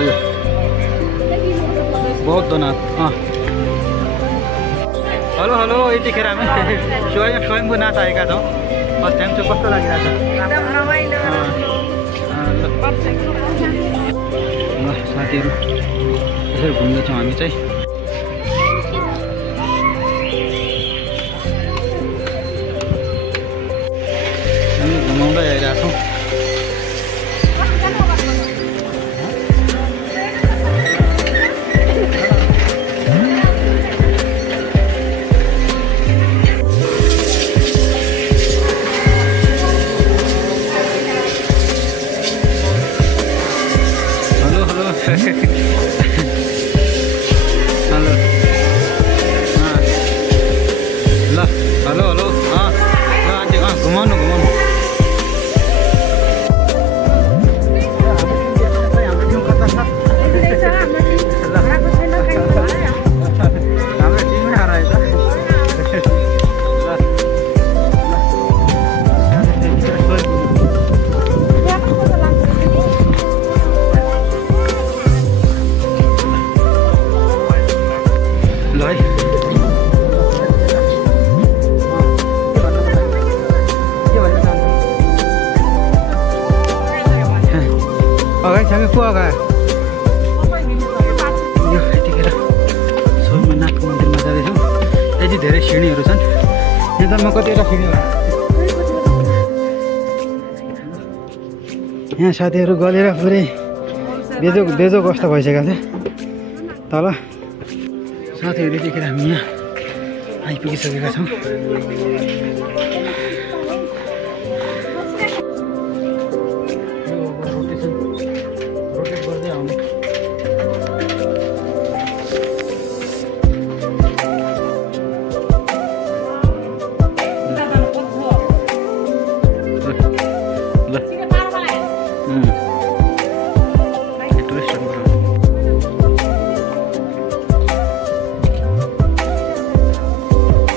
यो Boudhanath hello hello यतिखेर हामी स्वयम्भूनाथ आएका छौँ। फर्स्ट टाइम चाहिँ कस्तो लागिरहेको छ? ल साथीहरू यसरी घुम्दैछौँ हामी चाहिँ। हामी घुमाउँदै आइरहेको छौँ। हामी को आगा यो यतिखेर स्वयम्भूनाथको मन्दिरमा जाँदैछौँ। यति धेरै सिँढीहरू छन्। यहाँ त म कतिवटा सिँढी यहाँ साथीहरू गलेर पुरै बेजोग अवस्था भइसकेको छ तल। साथीहरू यतिखेर हामी यहाँ आइपुगिसकेका छौँ।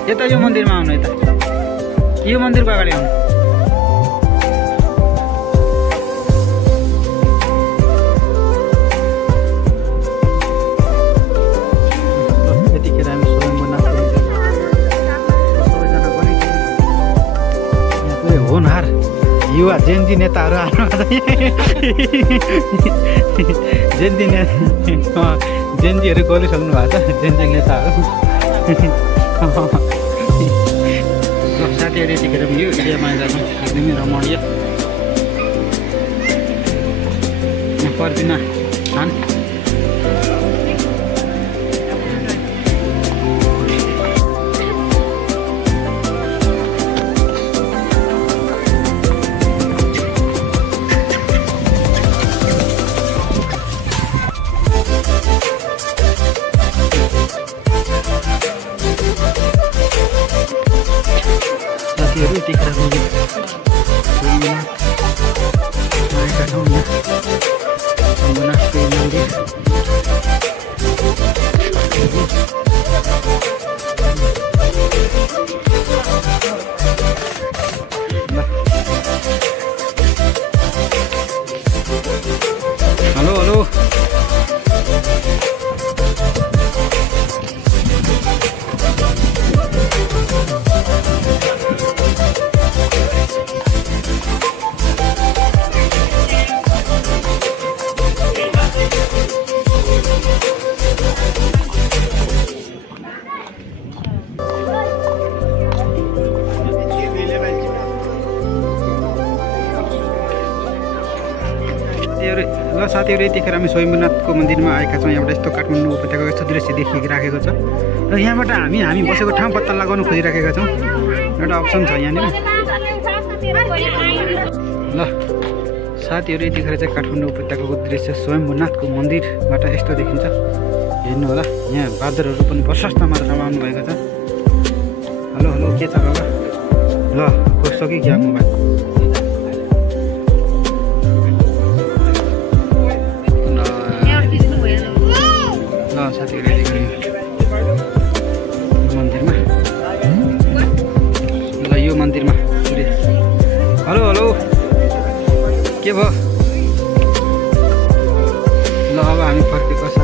यता यो मन्दिरमा आउनु, यता यो मन्दिरको अगाडि आउनु। यतिखेर हामी स्वयम्भूनाथ सबैजना होनहार युवा जेन्जी नेताहरू आउनु जेन्जीहरू गलिसक्नु भएको छ। जेन्जी नेताहरू साथीहरू यतिखेर यो एरियामा आइरहेको एकदमै रमणीय पर्दिना छान। यतिखेर आएका छौँ यहाँ स्वयम्भूनाथको मन्दिर। हेलो हेलो साथीहरू यतिखेर हामी स्वयम्भूनाथको मन्दिरमा आएका छौँ। यहाँबाट यस्तो काठमाडौँ उपत्यकाको यस्तो दृश्य देखिराखेको छ र यहाँबाट हामी बसेको ठाउँ पत्ता लगाउन खोजिराखेका छौँ। एउटा अप्सन छ यहाँनिर। ल साथीहरू यतिखेर चाहिँ काठमाडौँ उपत्यकाको दृश्य स्वयम्भूनाथको मन्दिरबाट यस्तो देखिन्छ। हेर्नु होला, यहाँ बादरहरू पनि प्रशस्त मात्रामा आउनुभएको छ। हेलो हेलो के छ बाबा? ल खोज्छ कि क्या मोबाइल? साथीहरू मन्दिरमा ल यो मन्दिरमा हेलो हेलो के भयो? ल अब हामी फर्केको छ।